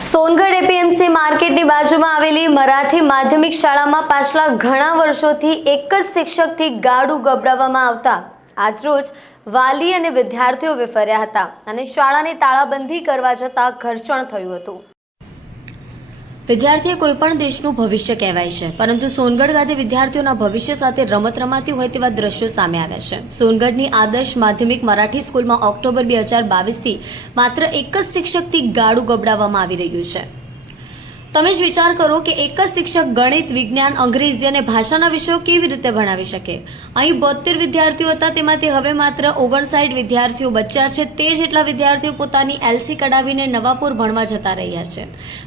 Songadh APMC માર્કેટની બાજુમાં આવેલી મરાઠી માધ્યમિક શાળામાં પાછલા ઘણા વર્ષોથી એક જ શિક્ષકથી ગાડું ગબડાવવામાં આવતા આજરોજ વાલી અને વિદ્યાર્થીઓ વિફર્યા હતા અને શાળાની તાળાબંધી કરવા જતાં ઘર્ષણ થયું હતું। વિદ્યાર્થી કોઈ પણ દેશનું ભવિષ્ય કહેવાય છે, પરંતુ સોનગઢ ખાતે વિદ્યાર્થીઓના ભવિષ્ય સાથે રમત રમાતી હોય તેવા દ્રશ્યો સામે આવ્યા છે। સોનગઢની આદર્શ માધ્યમિક મરાઠી સ્કૂલમાં ઓક્ટોબર 2022થી માત્ર એક જ શિક્ષકથી ગાડું ગબડાવવામાં આવી રહ્યું છે। તમે જ વિચાર કરો કે એક જ શિક્ષક ગણિત, વિજ્ઞાન, અંગ્રેજી અને ભાષાના વિષયો કેવી રીતે ભણાવી શકે। અહીં 72 વિદ્યાર્થીઓ હતા, તેમાંથી હવે માત્ર 59 વિદ્યાર્થીઓ બચ્યા છે। 13 જેટલા વિદ્યાર્થીઓ પોતાની એલસી કઢાવીને નવાપુર ભણવા જતા રહ્યા છે।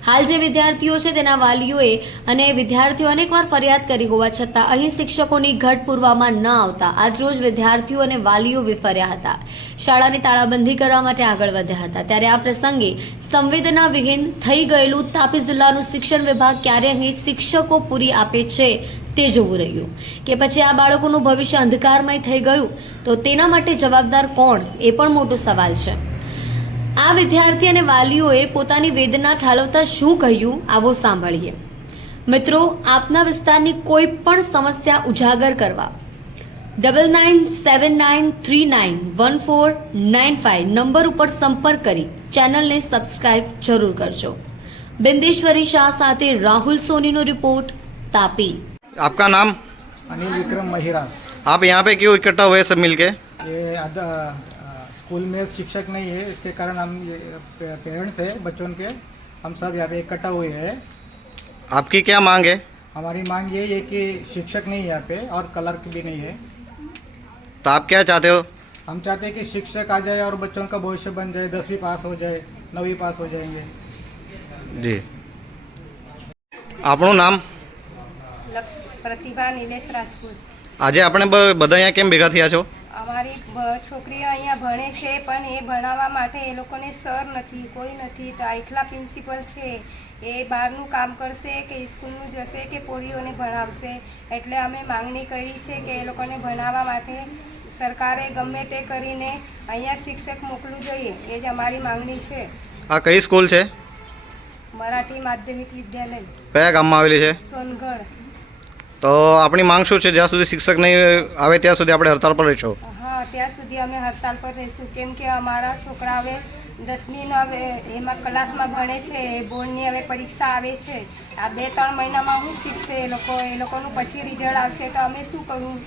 હાલ જે વિદ્યાર્થીઓ છે તેના વાલીઓએ અને વિદ્યાર્થીઓ અનેકવાર ફરિયાદ કરી હોવા છતાં અહીં શિક્ષકોની ઘટ પૂરવામાં ન આવતા આજરોજ વિદ્યાર્થીઓ અને વાલીઓ વિફર્યા હતા। શાળાની તાળાબંધી કરવા માટે આગળ વધ્યા હતા। ત્યારે આ પ્રસંગે સંવેદના વિહીન થઈ ગયેલું તાપી જિલ્લાનું શિક્ષણ વિભાગ ક્યારે અહીં શિક્ષકો પૂરી આપે છે તે જોવું રહ્યું કે પછી આ બાળકોનું ભવિષ્ય અંધકારમય થઈ ગયું તો તેના માટે જવાબદાર કોણ એ પણ મોટો સવાલ છે। આ વિદ્યાર્થી અને વાલીઓએ પોતાની વેદના ઠાલવતા શું કહ્યું આવો સાંભળીએ। મિત્રો, આપના વિસ્તારની કોઈ પણ સમસ્યા ઉજાગર કરવા 9979391495 નંબર ઉપર સંપર્ક કરી ચેનલને સબસ્ક્રાઇબ જરૂર કરજો। बिंदेश्वरी शाह साथे राहुल सोनी नो रिपोर्ट, तापी। आपका नाम? अनिल विक्रम महिरास। आप यहाँ पे क्यों इकट्ठा हुए सब मिलके? ये स्कूल में शिक्षक नहीं है, इसके कारण हम पेरेंट्स है बच्चों के, हम सब यहाँ पे इकट्ठा हुए हैं। आपकी क्या मांग है? हमारी मांग ये है कि शिक्षक नहीं है यहाँ पे और क्लर्क भी नहीं है। तो आप क्या चाहते हो? हम चाहते हैं कि शिक्षक आ जाए और बच्चों का भविष्य बन जाए, 10वीं पास हो जाए, 9वीं पास हो जाएंगे। जी, આપણું નામ? પ્રતિભા નિલેશ રાજપૂત। આજે આપણે બધા અહીંયા કેમ ભેગા થયા છો? અમારી છોકરીઓ અહીંયા ભણે છે, પણ એ ભણાવવા માટે એ લોકોને સર નથી, કોઈ નથી, તો એકલા પ્રિન્સિપલ છે। એ બહારનું કામ કરશે કે સ્કૂલનું જશે કે પોળીઓને ભણાવશે, એટલે અમે માંગણી કરી છે કે એ લોકોને ભણાવવા માટે સરકારે ગમે તે કરીને અહીંયા શિક્ષક મોકલવું જોઈએ, એ જ અમારી માંગણી છે। આ કઈ સ્કૂલ છે? મરાઠી માધ્યમિક વિદ્યાલય, કયા ગામમાં આવેલી છે? સોનગઢ। તો આપણી માંગ શું છે? જ્યાં સુધી શિક્ષક નહીં આવે ત્યાં સુધી આપણે હડતાળ પર રહીશું? હા, ત્યાં સુધી અમે હડતાલ પર રહીશું, કેમ કે અમારા છોકરા હવે 10મીના એમાં ક્લાસમાં ભણે છે, બોર્ડની હવે પરીક્ષા આવે છે। આ 2-3 મહિનામાં શું શીખશે એ લોકોનું પછી રિઝલ્ટ આવશે તો અમે શું કરવું,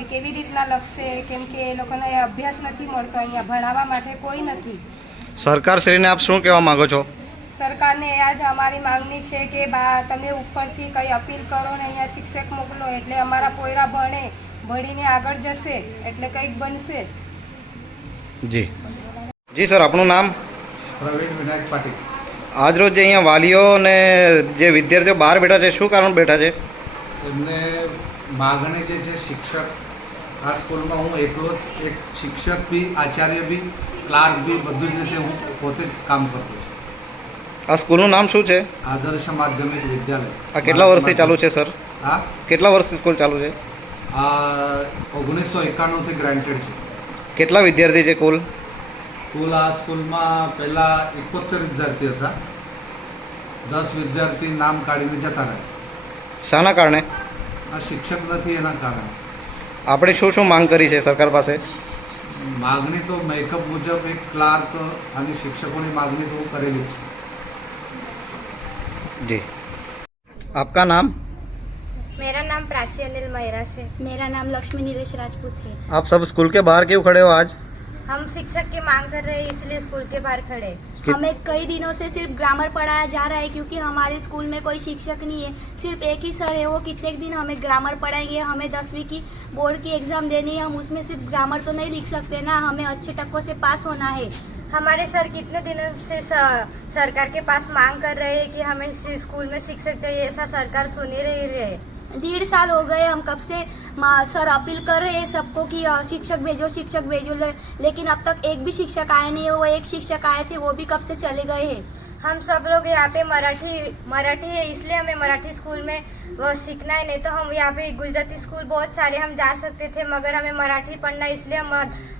એ કેવી રીતના લખશે, કેમ કે એ લોકોને અભ્યાસ નથી મળતો, અહીંયા ભણાવવા માટે કોઈ નથી। સરકારશ્રીને આપ શું કહેવા માંગો છો? સરકારને આ જ અમારી માંગણી છે કે તમે ઉપરથી કંઈ અપીલ કરો ને અહીંયા શિક્ષક મોકલો, એટલે અમારા પોયરા ભણીને આગળ જશે, એટલે કંઈક બનશે। જી જી સર, આપણું નામ? प्रवीण विनायक पाटिल। આજ રોજ જે અહીંયા વાલીઓ અને જે વિદ્યાર્થીઓ બહાર બેઠા છે, શું કારણ બેઠા છે? એમને માગણી જે છે શિક્ષક, આ સ્કૂલમાં હું એકલો જ એક શિક્ષક બી, આચાર્ય બી, ક્લાર્ક બી, બધી જ રીતે હું પોતે જ કામ કરતો છું। આ સ્કૂલનું નામ શું છે? આદર્શ માધ્યમિક વિદ્યાલય। આ કેટલા વર્ષથી ચાલુ છે સર? હા, કેટલા વર્ષથી સ્કૂલ ચાલુ છે? આ 1991થી ગ્રાન્ટેડ છે। કેટલા વિદ્યાર્થી છે કુલ? કુલ આ સ્કૂલમાં પહેલાં 71 વિદ્યાર્થી હતા, 10 વિદ્યાર્થી નામ કાઢીને જતા રહ્યા। શાના કારણે? આ શિક્ષક નથી એના કારણે। આપણે શું શું માંગ કરી છે સરકાર પાસે? માગણી તો મેકઅપ મુજબ એક ક્લાર્ક અને શિક્ષકોની માગણી તો હું કરેલી જ છે। जी, आपका नाम? मेरा नाम प्राची अनिल महिरा से। मेरा नाम लक्ष्मी नीलेश राजपूत है। आप सब स्कूल के बाहर क्यों खड़े हो आज? हम शिक्षक की मांग कर रहे हैं, इसलिए स्कूल के बाहर खड़े। हमें कई दिनों से सिर्फ ग्रामर पढ़ाया जा रहा है, क्योंकि हमारे स्कूल में कोई शिक्षक नहीं है, सिर्फ एक ही सर है। वो कितने दिन हमें ग्रामर पढ़ाएंगे? हमें 10वीं की बोर्ड की एग्ज़ाम देनी है, हम उसमें सिर्फ ग्रामर तो नहीं लिख सकते ना, हमें अच्छे टक्कों से पास होना है। हमारे सर कितने दिनों से सरकार के पास मांग कर रहे हैं कि हमें स्कूल में शिक्षक चाहिए, ऐसा सरकार सुन ही रही है। 1.5 साल हो गए, हम कब से सर अपील कर रहे हैं सबको कि शिक्षक भेजो, लेकिन अब तक एक भी शिक्षक आए नहीं है। वो एक शिक्षक आए थे, वो भी कब से चले गए हैं। हम सब लोग यहाँ पे मराठी है, इसलिए हमें मराठी स्कूल में वो सीखना है। नहीं तो हम यहाँ पे गुजराती स्कूल बहुत सारे हम जा सकते थे, मगर हमें मराठी पढ़ना है, इसलिए हम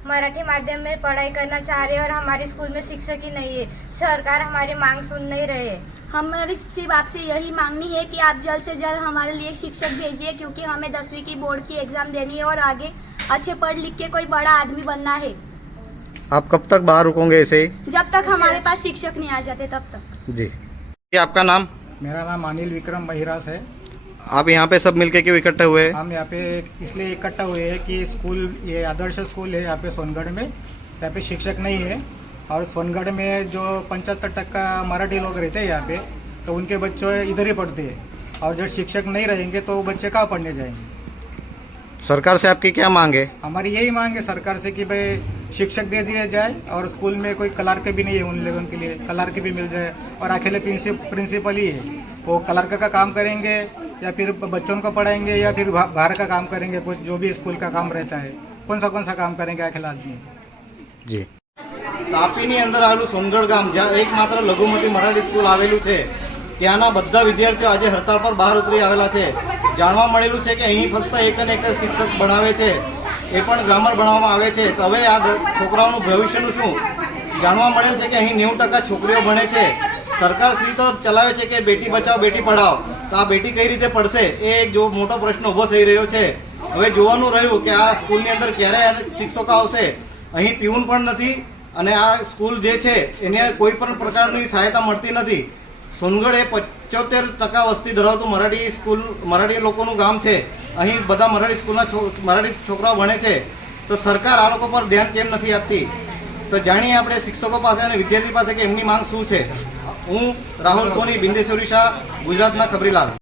मराठी माध्यम में पढ़ाई करना चाह रहे हैं। और हमारे स्कूल में शिक्षक ही नहीं है, सरकार हमारी मांग सुन नहीं रहे है। हमारी सिर्फ आपसे यही मांगनी है कि आप जल्द से जल्द हमारे लिए शिक्षक भेजिए, क्योंकि हमें 10वीं की बोर्ड की एग्ज़ाम देनी है और आगे अच्छे पढ़ लिख के कोई बड़ा आदमी बनना है। आप कब तक बाहर रुकोगे ऐसे ही? जब तक हमारे पास शिक्षक नहीं आ जाते तब तक। जी। ये आपका नाम? मेरा नाम अनिल विक्रम महिरास है। आप यहाँ पे सब मिलके क्यों इकट्ठे हुए हैं? हम यहाँ पे इसलिए इकट्ठा हुए हैं कि स्कूल, ये आदर्श स्कूल है यहाँ पे सोनगढ़ में, यहाँ पे शिक्षक नहीं है। और सोनगढ़ में जो 75% मराठी लोग रहते हैं यहाँ पे, तो उनके बच्चे इधर ही पढ़ते हैं। और जब शिक्षक नहीं रहेंगे तो बच्चे कहाँ पढ़ने जाएंगे? सरकार से आपकी क्या मांग है? हमारी यही मांग है सरकार से कि भाई शिक्षक दे दिया जाए, और स्कूल में कोई क्लर्क भी नहीं है उन लोगों के लिए, क्लर्क भी मिल जाए। और अकेले प्रिंसिपल ही है, वो क्लर्क का काम करेंगे या फिर बच्चों को पढ़ाएंगे या फिर बाहर का काम करेंगे, कुछ जो भी स्कूल का काम रहता है, कौन सा काम करेंगे अकेला आदमी? જી. તાપીની અંદર આવેલું સોનગઢ ગામ, જ્યાં એકમાત્ર લઘુમતી મરાઠી સ્કૂલ આવેલું છે, ત્યાંના બધા વિદ્યાર્થીઓ આજે હડતાળ પર બહાર ઉતરી આવેલા છે. જાણવા મળેલું છે કે અહીં ફક્ત એક અને એક શિક્ષક ભણાવે છે, એ પણ ગ્રામર ભણાવવામાં આવે છે. તો હવે આ છોકરાઓનું ભવિષ્યનું શું? જાણવા મળેલ છે કે અહીં 90% છોકરીઓ ભણે છે. સરકારશ્રી તો ચલાવે છે કે બેટી બચાવો બેટી પઢાઓ, તો આ બેટી કઈ રીતે પડશે એ એક જો મોટો પ્રશ્ન ઊભો થઈ રહ્યો છે. હવે જોવાનું રહ્યું કે આ સ્કૂલની અંદર ક્યારે શિક્ષકો આવશે. અહીં પીઉન પણ નથી અને આ સ્કૂલ જે છે એને કોઈ પણ પ્રકારની સહાયતા મળતી નથી. સોનગઢ એ 75% વસ્તી ધરાવતું મરાઠી લોકોનું ગામ છે. અહીં બધા મરાઠી સ્કૂલના મરાઠી છોકરાઓ ભણે છે. તો સરકાર આ લોકો પર ધ્યાન કેમ નથી આપતી? તો જાણીએ આપણે શિક્ષકો પાસે અને વિદ્યાર્થી પાસે કે એમની માંગ શું છે. હું રાહુલ સોની, બિંદેશ્વરી શાહ, ગુજરાતના ખબરીલાલ.